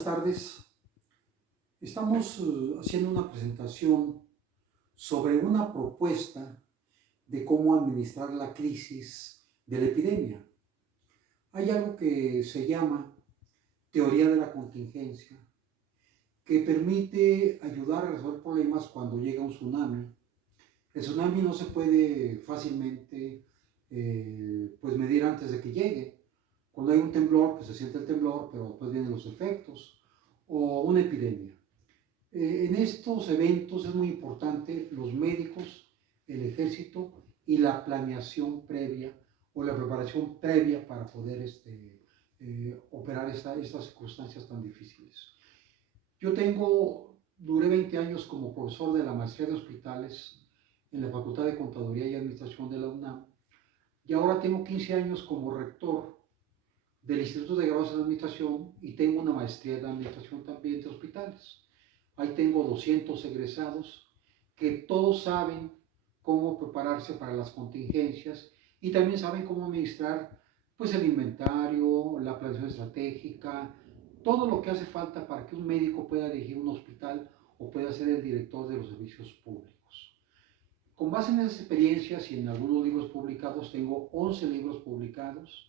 Buenas tardes. Estamos haciendo una presentación sobre una propuesta de cómo administrar la crisis de la epidemia. Hay algo que se llama teoría de la contingencia, que permite ayudar a resolver problemas cuando llega un tsunami. El tsunami no se puede fácilmente medir antes de que llegue. Cuando hay un temblor, pues se siente el temblor, pero después vienen los efectos, o una epidemia. En estos eventos es muy importante los médicos, el ejército y la planeación previa o la preparación previa para poder operar estas circunstancias tan difíciles. Yo duré 20 años como profesor de la maestría de hospitales en la Facultad de Contaduría y Administración de la UNAM y ahora tengo 15 años como rector del Instituto de Graduados en Administración y tengo una maestría de Administración también de hospitales. Ahí tengo 200 egresados que todos saben cómo prepararse para las contingencias y también saben cómo administrar pues el inventario, la planeación estratégica, todo lo que hace falta para que un médico pueda dirigir un hospital o pueda ser el director de los servicios públicos. Con base en esas experiencias y en algunos libros publicados, tengo 11 libros publicados,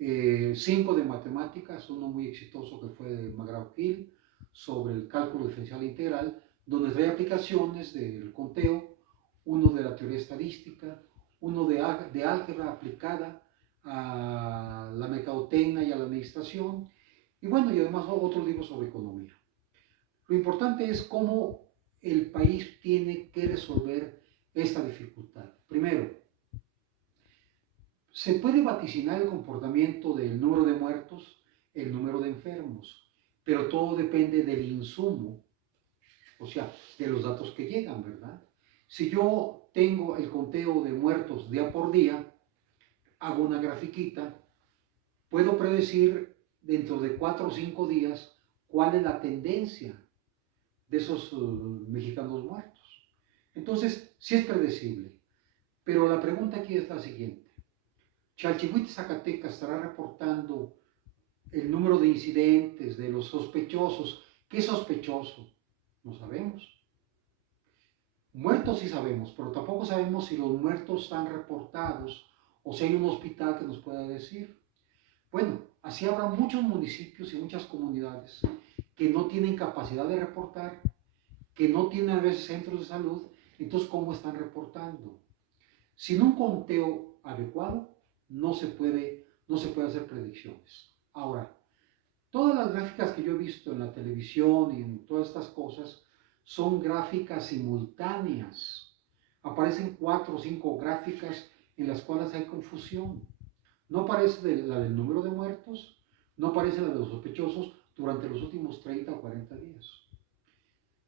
5 de matemáticas, uno muy exitoso que fue de McGraw-Hill, sobre el cálculo diferencial integral, donde trae aplicaciones del conteo, uno de la teoría estadística, uno de álgebra aplicada a la mercadotecnia y a la administración, y bueno, y además otros libros sobre economía. Lo importante es cómo el país tiene que resolver esta dificultad. Primero, se puede vaticinar el comportamiento del número de muertos, el número de enfermos, pero todo depende del insumo, o sea, de los datos que llegan, ¿verdad? Si yo tengo el conteo de muertos día por día, hago una grafiquita, puedo predecir dentro de 4 o 5 días cuál es la tendencia de esos mexicanos muertos. Entonces, sí es predecible, pero la pregunta aquí es la siguiente. Chalchihuites, Zacatecas estará reportando el número de incidentes, de los sospechosos. ¿Qué sospechoso? No sabemos. Muertos sí sabemos, pero tampoco sabemos si los muertos están reportados o si hay un hospital que nos pueda decir. Bueno, así habrá muchos municipios y muchas comunidades que no tienen capacidad de reportar, que no tienen a veces centros de salud, entonces ¿cómo están reportando? Sin un conteo adecuado, no se puede hacer predicciones. Ahora, todas las gráficas que yo he visto en la televisión y en todas estas cosas son gráficas simultáneas. Aparecen 4 o 5 gráficas en las cuales hay confusión. No aparece la del número de muertos, no aparece la de los sospechosos durante los últimos 30 o 40 días.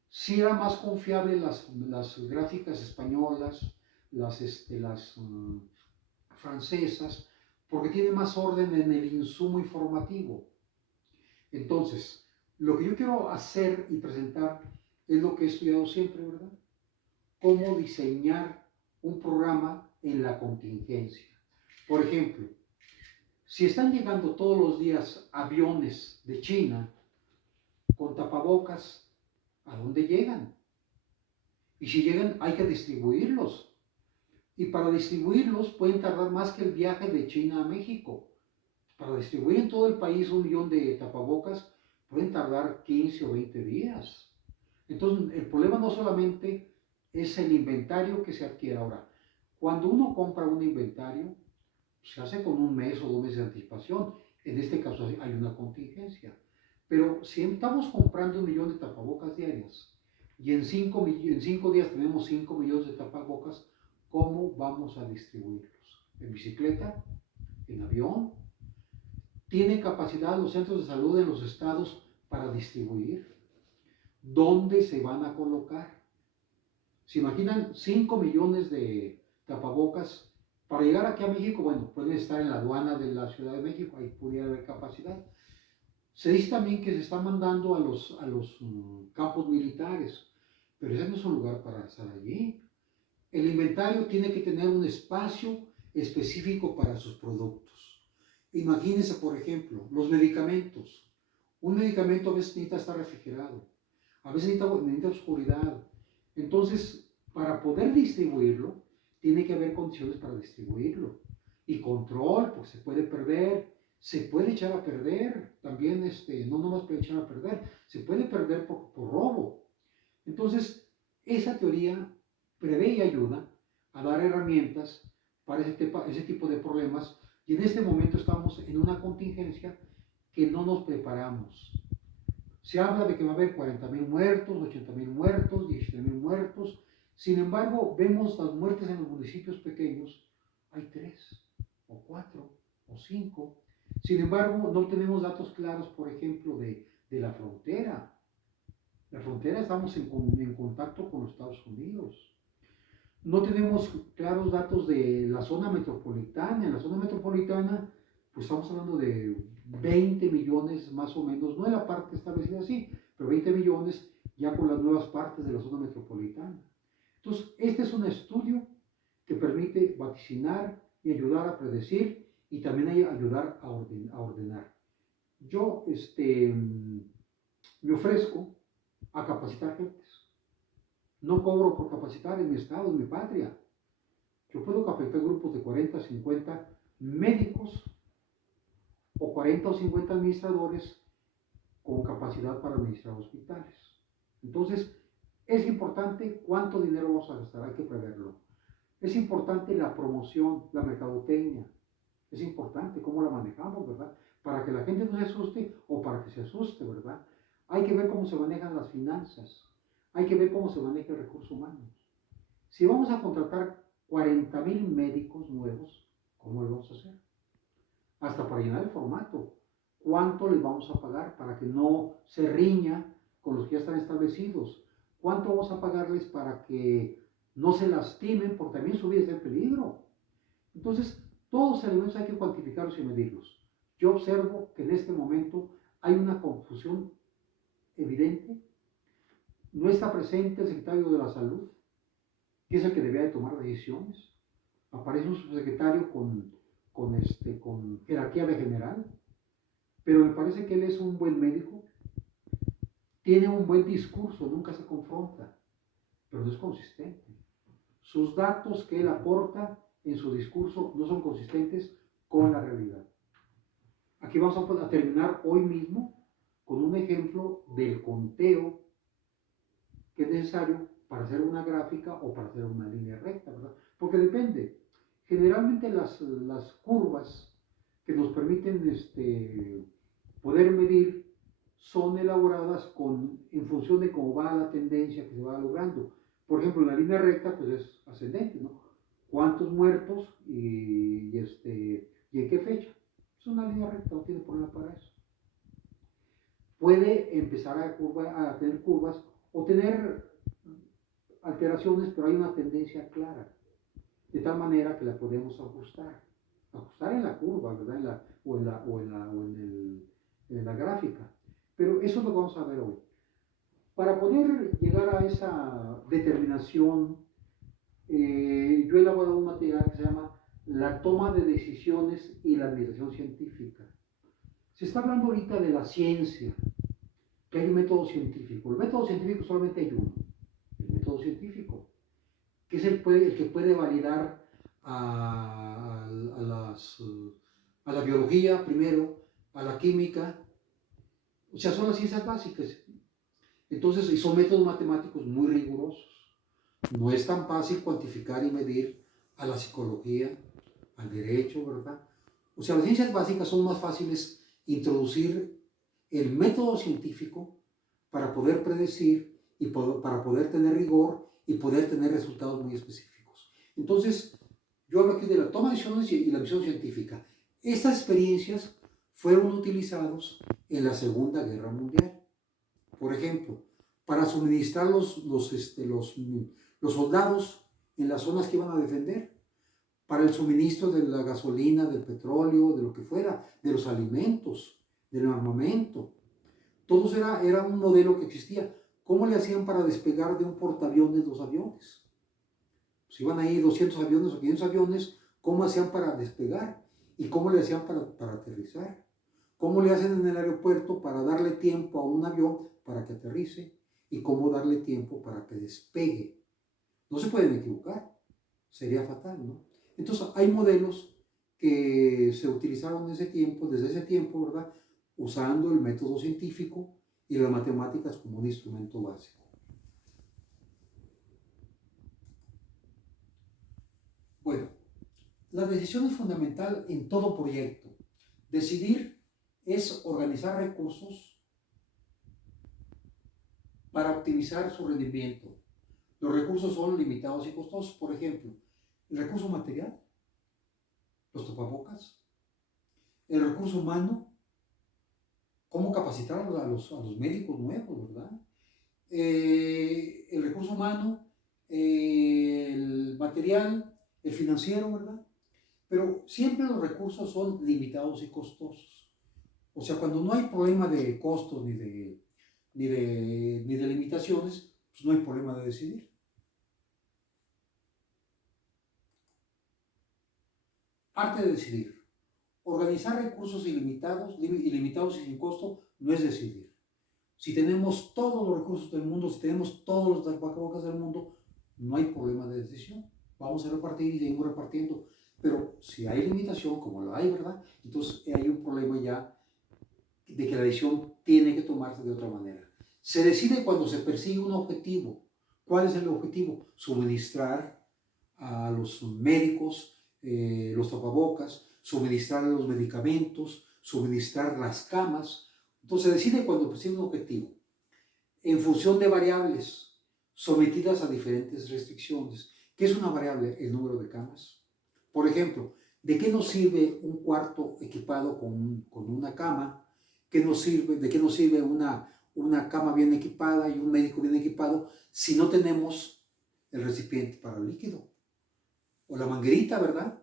Sí era más confiable las gráficas españolas, las francesas, porque tiene más orden en el insumo informativo. Entonces, lo que yo quiero hacer y presentar es lo que he estudiado siempre, ¿verdad? Cómo diseñar un programa en la contingencia. Por ejemplo, si están llegando todos los días aviones de China con tapabocas, ¿a dónde llegan? Y si llegan, hay que distribuirlos. Y para distribuirlos pueden tardar más que el viaje de China a México. Para distribuir en todo el país 1 millón de tapabocas pueden tardar 15 o 20 días. Entonces, el problema no solamente es el inventario que se adquiere ahora. Cuando uno compra un inventario, se hace con 1 mes o 2 meses de anticipación. En este caso hay una contingencia. Pero si estamos comprando 1 millón de tapabocas diarias y en 5 días tenemos 5 millones de tapabocas, ¿cómo vamos a distribuirlos? ¿En bicicleta? ¿En avión? ¿Tiene capacidad los centros de salud en los estados para distribuir? ¿Dónde se van a colocar? ¿Se imaginan 5 millones de tapabocas? Para llegar aquí a México, bueno, pueden estar en la aduana de la Ciudad de México, ahí pudiera haber capacidad. Se dice también que se está mandando a los campos militares, pero ese no es un lugar para estar allí. El inventario tiene que tener un espacio específico para sus productos. Imagínense, por ejemplo, los medicamentos. Un medicamento a veces necesita estar refrigerado, a veces necesita oscuridad. Entonces, para poder distribuirlo, tiene que haber condiciones para distribuirlo. Y control, pues se puede perder, se puede echar a perder, también no nomás puede echar a perder, se puede perder por robo. Entonces, esa teoría prevé y ayuda a dar herramientas para ese tipo de problemas, y en este momento estamos en una contingencia que no nos preparamos. Se habla de que va a haber 40,000 muertos, 80,000 muertos, 17,000 muertos. Sin embargo, vemos las muertes en los municipios pequeños, hay 3 o 4 o 5. Sin embargo, no tenemos datos claros, por ejemplo, de la frontera. La frontera, estamos en contacto con los Estados Unidos. No tenemos claros datos de la zona metropolitana. En la zona metropolitana, pues estamos hablando de 20 millones más o menos, no en la parte establecida así, pero 20 millones ya con las nuevas partes de la zona metropolitana. Entonces, este es un estudio que permite vaticinar y ayudar a predecir, y también ayudar a ordenar. Yo me ofrezco a capacitar gentes. No cobro por capacitar en mi estado, en mi patria. Yo puedo capacitar grupos de 40, 50 médicos o 40 o 50 administradores con capacidad para administrar hospitales. Entonces, es importante cuánto dinero vamos a gastar, hay que preverlo. Es importante la promoción, la mercadotecnia. Es importante cómo la manejamos, ¿verdad? Para que la gente no se asuste o para que se asuste, ¿verdad? Hay que ver cómo se manejan las finanzas. Hay que ver cómo se maneja el recurso humano. Si vamos a contratar 40,000 médicos nuevos, ¿cómo lo vamos a hacer? Hasta para llenar el formato. ¿Cuánto les vamos a pagar para que no se riña con los que ya están establecidos? ¿Cuánto vamos a pagarles para que no se lastimen, porque también su vida está en peligro? Entonces, todos los elementos hay que cuantificarlos y medirlos. Yo observo que en este momento hay una confusión evidente. No está presente el secretario de la Salud, que es el que debía de tomar decisiones. Aparece un subsecretario con jerarquía de general, pero me parece que él es un buen médico, tiene un buen discurso, nunca se confronta, pero no es consistente. Sus datos que él aporta en su discurso no son consistentes con la realidad. Aquí vamos a terminar hoy mismo con un ejemplo del conteo que es necesario para hacer una gráfica o para hacer una línea recta, ¿verdad? Porque depende. Generalmente las curvas que nos permiten poder medir son elaboradas en función de cómo va la tendencia que se va logrando. Por ejemplo, la línea recta pues es ascendente, ¿no? ¿Cuántos muertos y en qué fecha? Es una línea recta, no tiene problema para eso. Puede empezar a tener curvas o tener alteraciones, pero hay una tendencia clara, de tal manera que la podemos ajustar en la curva, ¿verdad? En la gráfica. Pero eso es lo que vamos a ver hoy. Para poder llegar a esa determinación, yo he elaborado un material que se llama la toma de decisiones y la administración científica. Se está hablando ahorita de la ciencia, que hay un método científico. El método científico solamente hay uno, el método científico, que es el que puede validar a la biología primero, a la química, o sea, son las ciencias básicas. Entonces, y son métodos matemáticos muy rigurosos. No es tan fácil cuantificar y medir a la psicología, al derecho, ¿verdad? O sea, las ciencias básicas son más fáciles introducir el método científico para poder predecir y para poder tener rigor y poder tener resultados muy específicos. Entonces, yo hablo aquí de la toma de decisiones y la visión científica. Estas experiencias fueron utilizadas en la Segunda Guerra Mundial. Por ejemplo, para suministrar los soldados en las zonas que iban a defender, para el suministro de la gasolina, del petróleo, de lo que fuera, de los alimentos, del armamento. Todo era un modelo que existía. ¿Cómo le hacían para despegar de un portaaviones los aviones? Si iban ahí 200 aviones o 500 aviones, ¿cómo hacían para despegar? ¿Y cómo le hacían para aterrizar? cómo le hacen en el aeropuerto para darle tiempo a un avión para que aterrice y cómo darle tiempo para que despegue. No se pueden equivocar, sería fatal, ¿no? Entonces hay modelos que se utilizaron desde ese tiempo, ¿verdad? Usando el método científico y las matemáticas como un instrumento básico. Bueno, la decisión es fundamental en todo proyecto. Decidir es organizar recursos para optimizar su rendimiento. Los recursos son limitados y costosos. Por ejemplo, el recurso material, los tapabocas, el recurso humano, cómo capacitar a los médicos nuevos, ¿verdad? El recurso humano, el material, el financiero, ¿verdad? Pero siempre los recursos son limitados y costosos. O sea, cuando no hay problema de costos ni de limitaciones, pues no hay problema de decidir. Arte de decidir. Organizar recursos ilimitados y sin costo no es decidir. Si tenemos todos los recursos del mundo, si tenemos todos los tapabocas del mundo, no hay problema de decisión. Vamos a repartir y seguimos repartiendo. Pero si hay limitación, como lo hay, ¿verdad? Entonces hay un problema ya de que la decisión tiene que tomarse de otra manera. Se decide cuando se persigue un objetivo. ¿Cuál es el objetivo? Suministrar a los médicos los tapabocas, suministrar los medicamentos, suministrar las camas. Entonces se decide cuando persigue un objetivo, en función de variables sometidas a diferentes restricciones. ¿Qué es una variable? El número de camas. Por ejemplo, ¿de qué nos sirve un cuarto equipado con una cama? ¿De qué nos sirve una cama bien equipada y un médico bien equipado si no tenemos el recipiente para el líquido? O la manguerita, ¿verdad?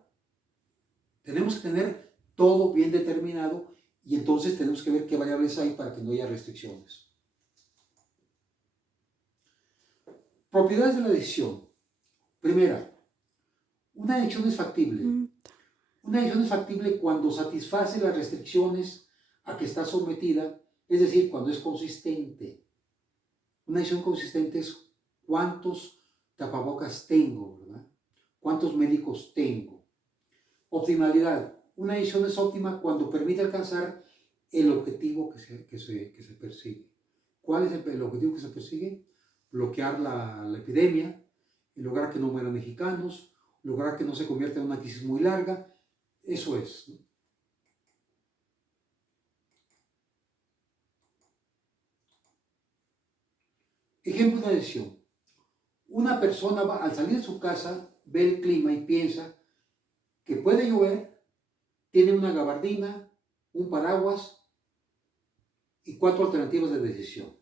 Tenemos que tener todo bien determinado y entonces tenemos que ver qué variables hay para que no haya restricciones. Propiedades de la decisión. Primera, una decisión es factible. Una decisión es factible cuando satisface las restricciones a que está sometida, es decir, cuando es consistente. Una decisión consistente es cuántos tapabocas tengo, ¿verdad? ¿Cuántos médicos tengo? Optimalidad. Una decisión es óptima cuando permite alcanzar el objetivo que se persigue. ¿Cuál es el objetivo que se persigue? Bloquear la epidemia, lograr que no mueran mexicanos, lograr que no se convierta en una crisis muy larga. Eso es, ¿no? Ejemplo de una decisión. Una persona al salir de su casa, ve el clima y piensa que puede llover, tiene una gabardina, un paraguas y 4 alternativas de decisión.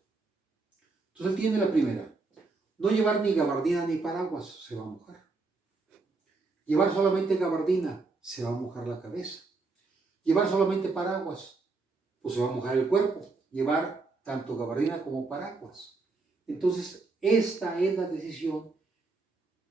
Entonces él tiene la primera. No llevar ni gabardina ni paraguas, se va a mojar. Llevar solamente gabardina, se va a mojar la cabeza. Llevar solamente paraguas, pues se va a mojar el cuerpo. Llevar tanto gabardina como paraguas. Entonces, esta es la decisión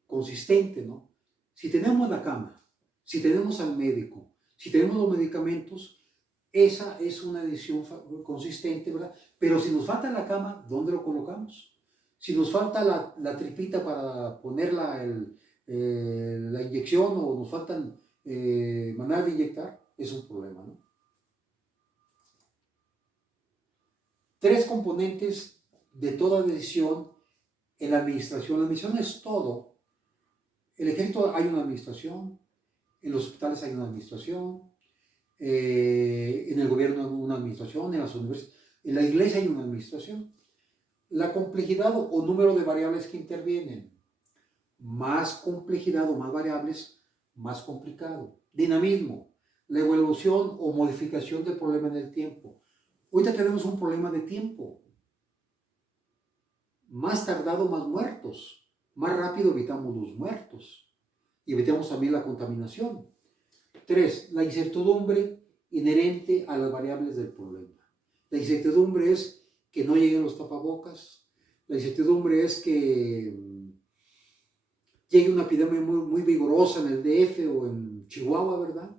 consistente, ¿no? Si tenemos la cama, si tenemos al médico, si tenemos los medicamentos, esa es una decisión consistente, ¿verdad? Pero si nos falta la cama, ¿dónde lo colocamos? Si nos falta la tripita para poner la inyección o nos faltan maneras de inyectar, es un problema, ¿no? 3 componentes de toda decisión en la administración. La administración es todo. En el ejército hay una administración, en los hospitales hay una administración, en el gobierno hay una administración, en las universidades, en la iglesia hay una administración. La complejidad o número de variables que intervienen. Más complejidad o más variables, más complicado. Dinamismo, la evolución o modificación del problema en el tiempo. Ahorita tenemos un problema de tiempo. Más tardado, más muertos. Más rápido evitamos los muertos. Y evitamos también la contaminación. 3. La incertidumbre inherente a las variables del problema. La incertidumbre es que no lleguen los tapabocas. La incertidumbre es que llegue una epidemia muy vigorosa en el DF o en Chihuahua, ¿verdad?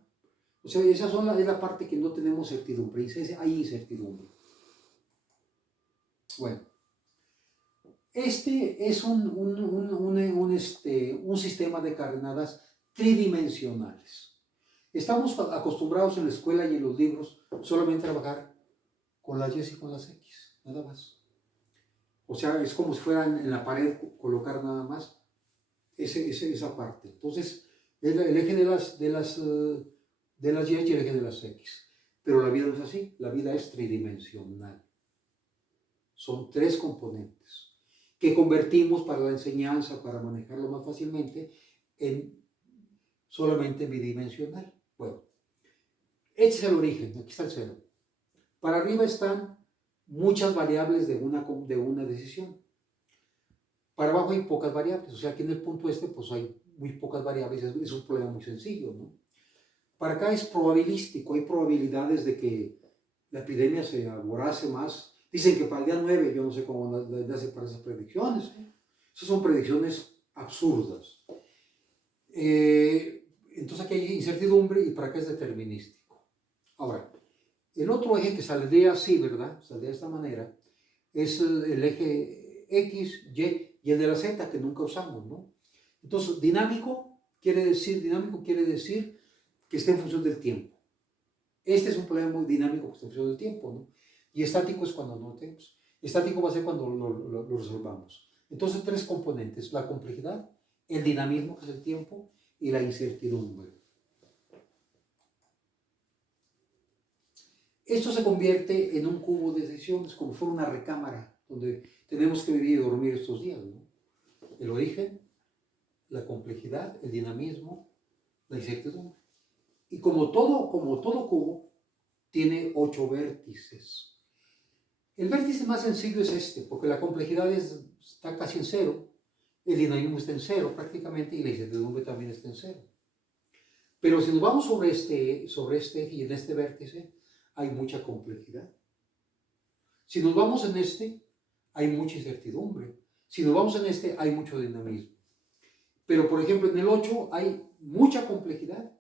O sea, esa es la parte que no tenemos certidumbre, hay incertidumbre. Bueno, este es un sistema de coordenadas tridimensionales. Estamos acostumbrados en la escuela y en los libros solamente a trabajar con las Y y con las X, nada más. O sea, es como si fueran en la pared colocar nada más esa parte. Entonces, el eje de las Y y el eje de las X. Pero la vida no es así, la vida es tridimensional. Son tres componentes que convertimos para la enseñanza, para manejarlo más fácilmente, en solamente bidimensional. Bueno, este es el origen, aquí está el cero. Para arriba están muchas variables de una decisión. Para abajo hay pocas variables, o sea, aquí en el punto este pues hay muy pocas variables, es un problema muy sencillo, ¿no? Para acá es probabilístico, hay probabilidades de que la epidemia se aborace más. Dicen que para el día 9, yo no sé cómo nace para esas predicciones, ¿eh? Esas son predicciones absurdas. Entonces aquí hay incertidumbre y para acá es determinístico. Ahora, el otro eje que saldría así, ¿verdad? Saldría de esta manera, es el eje X, Y y el de la Z que nunca usamos, ¿no? Entonces, dinámico quiere decir que está en función del tiempo. Este es un problema muy dinámico que está en función del tiempo, ¿no? Y estático es cuando no lo tenemos. Estático va a ser cuando lo resolvamos. Entonces, tres componentes: la complejidad, el dinamismo, que es el tiempo, y la incertidumbre. Esto se convierte en un cubo de decisiones, como si fuera una recámara, donde tenemos que vivir y dormir estos días, ¿no? El origen, la complejidad, el dinamismo, la incertidumbre. Y como todo cubo, tiene 8 vértices. El vértice más sencillo es este, porque la complejidad está casi en cero, el dinamismo está en cero prácticamente y la incertidumbre también está en cero. Pero si nos vamos sobre este eje y en este vértice, hay mucha complejidad. Si nos vamos en este, hay mucha incertidumbre. Si nos vamos en este, hay mucho dinamismo. Pero, por ejemplo, en el 8 hay mucha complejidad,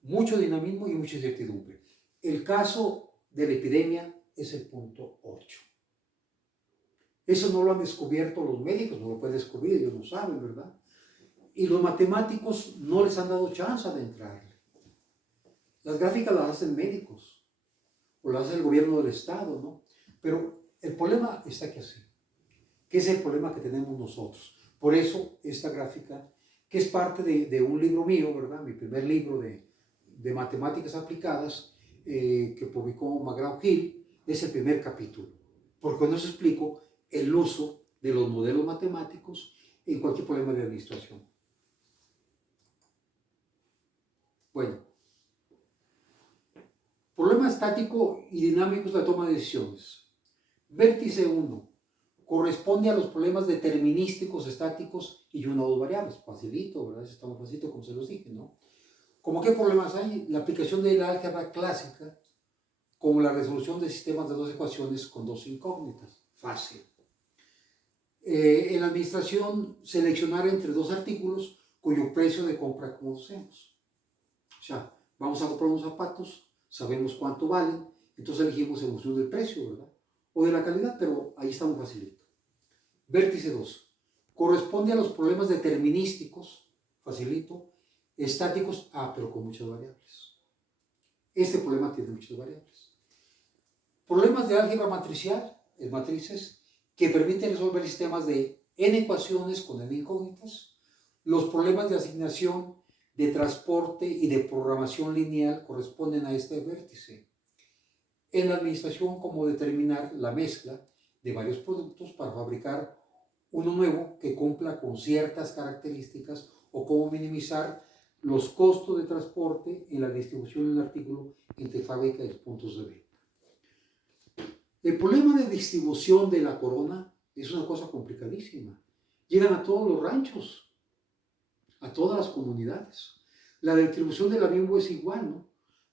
mucho dinamismo y mucha incertidumbre. El caso de la epidemia es el punto 8. Eso no lo han descubierto los médicos, no lo pueden descubrir, ellos no saben, ¿verdad? Y los matemáticos no les han dado chance de entrarle. Las gráficas las hacen médicos, o las hace el gobierno del estado, ¿no? Pero el problema está aquí así, que es el problema que tenemos nosotros. Por eso esta gráfica, que es parte de un libro mío, ¿verdad? Mi primer libro de matemáticas aplicadas, que publicó McGraw-Hill, es el primer capítulo. Porque con eso explico el uso de los modelos matemáticos en cualquier problema de administración. Bueno, problema estático y dinámico es la toma de decisiones. Vértice 1 corresponde a los problemas determinísticos, estáticos y una o dos variables. Facilito, ¿verdad? Eso está muy facilito, como se los dije, ¿no? ¿Cómo qué problemas hay? La aplicación de la álgebra clásica, como la resolución de sistemas de dos ecuaciones con dos incógnitas. Fácil. En la administración, seleccionar entre dos artículos cuyo precio de compra conocemos. O sea, vamos a comprar unos zapatos, sabemos cuánto valen, entonces elegimos en función del precio, ¿verdad? O de la calidad, pero ahí está muy facilito. Vértice 2. Corresponde a los problemas determinísticos, facilito, estáticos, pero con muchas variables. Este problema tiene muchas variables. Problemas de álgebra matricial, matrices, que permiten resolver sistemas de n ecuaciones con n incógnitas. Los problemas de asignación, de transporte y de programación lineal corresponden a este vértice. En la administración, como determinar la mezcla de varios productos para fabricar uno nuevo que cumpla con ciertas características o cómo minimizar los costos de transporte en la distribución de un artículo entre fábrica y los puntos de venta. El problema de distribución de la corona es una cosa complicadísima. Llegan a todos los ranchos, a todas las comunidades. La distribución de la Bimbo es igual, ¿no?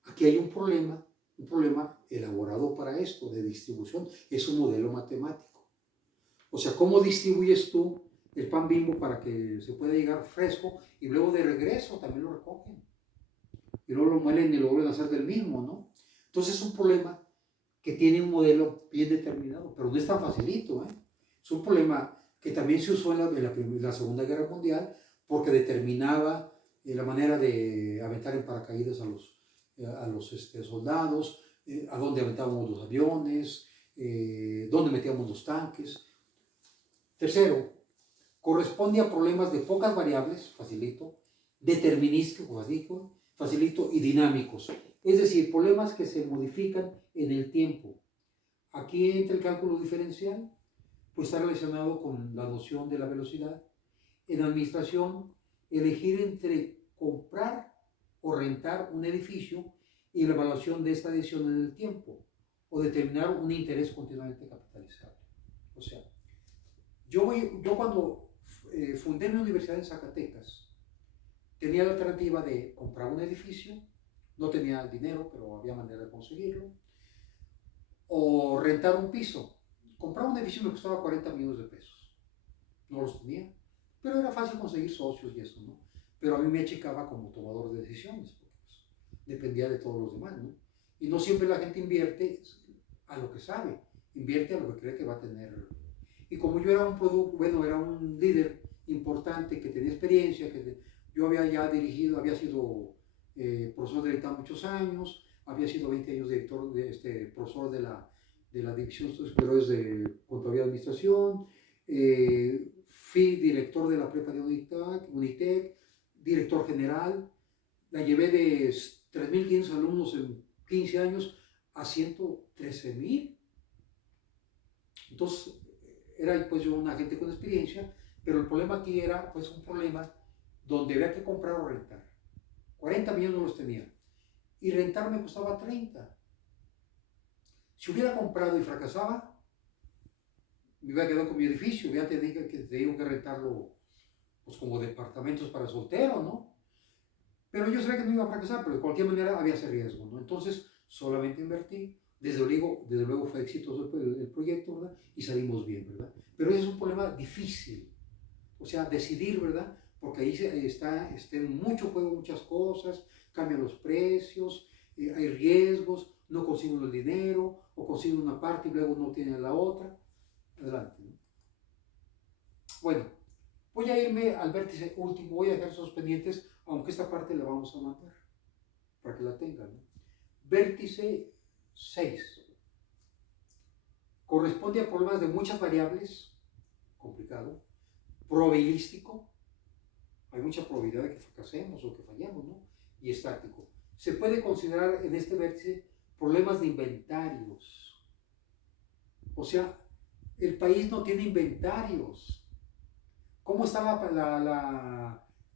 Aquí hay un problema elaborado para esto, de distribución. Es un modelo matemático. O sea, ¿cómo distribuyes tú el pan Bimbo para que se pueda llegar fresco y luego de regreso también lo recogen? y luego lo muelen y lo vuelven a hacer del mismo, ¿no? Entonces es un problema que tiene un modelo bien determinado, pero no es tan facilito, ¿eh? Es un problema que también se usó en la Segunda Guerra Mundial porque determinaba la manera de aventar en paracaídas a los soldados, a dónde aventábamos los aviones, dónde metíamos los tanques. Tercero, corresponde a problemas de pocas variables, facilito, determinísticos, facilito, y dinámicos. Es decir, problemas que se modifican en el tiempo. Aquí entra el cálculo diferencial, pues está relacionado con la noción de la velocidad. En administración, elegir entre comprar o rentar un edificio y la evaluación de esta decisión en el tiempo, o determinar un interés continuamente capitalizable. O sea, yo cuando fundé mi universidad en Zacatecas, tenía la alternativa de comprar un edificio, no tenía dinero, pero había manera de conseguirlo, o rentar un piso. Comprar un edificio me costaba 40 millones de pesos. No los tenía, pero era fácil conseguir socios y eso, ¿no? Pero a mí me achicaba como tomador de decisiones, porque pues, dependía de todos los demás, ¿no? Y no siempre la gente invierte a lo que sabe, invierte a lo que cree que va a tener. Y como yo era era un líder importante que tenía experiencia, yo había ya dirigido, había sido profesor de dictado muchos años, había sido 20 años profesor de la División de Estudios Superiores de Contaduría y Administración, fui director de la prepa de Unitec, director general, la llevé de 3.500 alumnos en 15 años a 113.000. Entonces, era pues yo un agente con experiencia, pero el problema aquí era pues un problema donde había que comprar o rentar. 40 millones no los tenía. Y rentar me costaba 30. Si hubiera comprado y fracasaba, me hubiera quedado con mi edificio, hubiera tenido que rentarlo pues como departamentos para solteros, ¿no? Pero yo sabía que no iba a fracasar, pero de cualquier manera había ese riesgo, ¿no? Entonces solamente invertí, desde luego fue exitoso el proyecto, ¿verdad? Y salimos bien, ¿verdad? Pero ese es un problema difícil, o sea, decidir, ¿verdad? Porque ahí está en mucho juego muchas cosas, cambian los precios, hay riesgos, no consiguen el dinero, o consiguen una parte y luego no tienen la otra. Adelante, ¿no? Bueno, voy a irme al vértice último, voy a dejar esos pendientes, aunque esta parte la vamos a mandar, para que la tengan, ¿no? Vértice 6. Corresponde a problemas de muchas variables, complicado, probabilístico, hay mucha probabilidad de que fracasemos o que fallemos, ¿no? Y estático. Se puede considerar en este vértice problemas de inventarios. O sea, el país no tiene inventarios. ¿Cómo está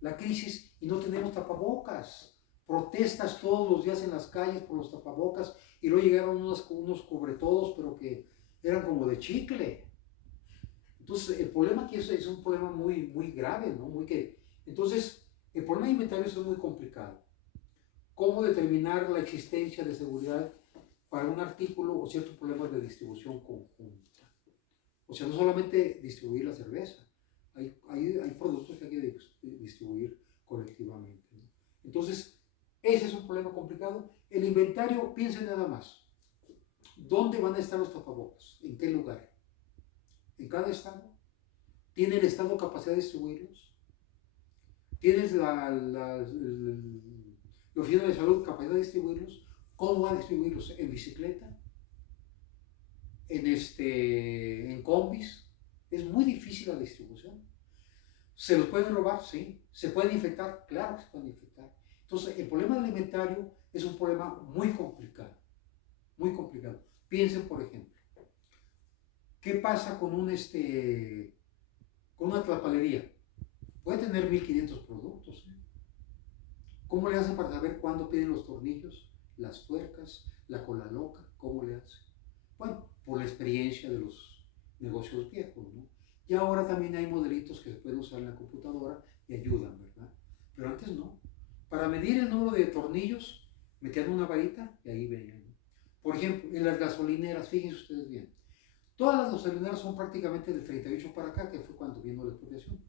la crisis y no tenemos tapabocas? Protestas todos los días en las calles por los tapabocas y luego llegaron unos cubretodos, pero que eran como de chicle. Entonces, el problema aquí es un problema muy, muy grave, ¿no? Entonces, el problema de inventarios es muy complicado. ¿Cómo determinar la existencia de seguridad para un artículo o ciertos problemas de distribución conjunta? O sea, no solamente distribuir la cerveza, hay productos que hay que distribuir colectivamente, ¿no? Entonces, ese es un problema complicado. El inventario, piensen nada más. ¿Dónde van a estar los tapabocas? ¿En qué lugar? ¿En cada estado? ¿Tiene el estado capacidad de distribuirlos? ¿Tienes la oficina de salud capacidad de distribuirlos? ¿Cómo va a distribuirlos? ¿En bicicleta? ¿En combis? Es muy difícil la distribución. ¿Se los pueden robar? Sí. ¿Se pueden infectar? Claro que se pueden infectar. Entonces, el problema alimentario es un problema muy complicado. Muy complicado. Piensen, por ejemplo, ¿qué pasa con con una tlapalería? Puede tener 1.500 productos, ¿eh? ¿Cómo le hacen para saber cuándo piden los tornillos, las tuercas, la cola loca? ¿Cómo le hacen? Bueno, por la experiencia de los negocios viejos, ¿no? Y ahora también hay modelitos que se pueden usar en la computadora y ayudan, ¿verdad? Pero antes no. Para medir el número de tornillos, metían una varita y ahí veían, ¿no? Por ejemplo, en las gasolineras, fíjense ustedes bien, todas las gasolineras son prácticamente del 38 para acá, que fue cuando vino la expropiación.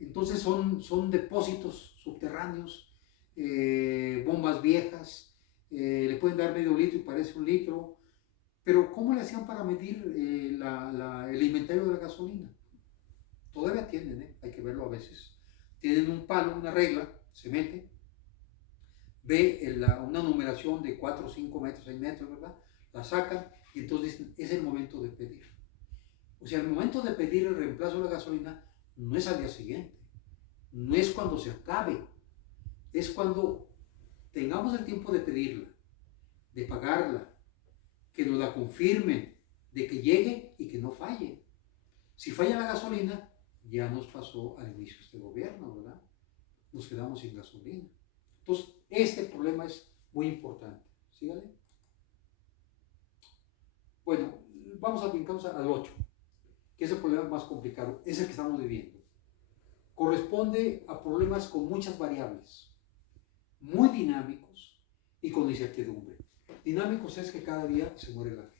Entonces son depósitos subterráneos bombas viejas, le pueden dar medio litro y parece un litro, pero ¿cómo le hacían para medir el inventario de la gasolina? Todavía tienen, hay que verlo a veces. Tienen un palo, una regla, se mete, ve una numeración de 4, 5 metros, 6 metros, ¿verdad? La sacan y entonces dicen, es el momento de pedir. O sea, el momento de pedir el reemplazo de la gasolina no es al día siguiente, no es cuando se acabe, es cuando tengamos el tiempo de pedirla, de pagarla, que nos la confirmen, de que llegue y que no falle. Si falla la gasolina, ya nos pasó al inicio de este gobierno, ¿verdad? Nos quedamos sin gasolina. Entonces, este problema es muy importante. Sígale. Bueno, vamos a brincarnos al 8, que es el problema más complicado, es el que estamos viviendo. Corresponde a problemas con muchas variables, muy dinámicos y con incertidumbre. Dinámicos es que cada día se muere la gente.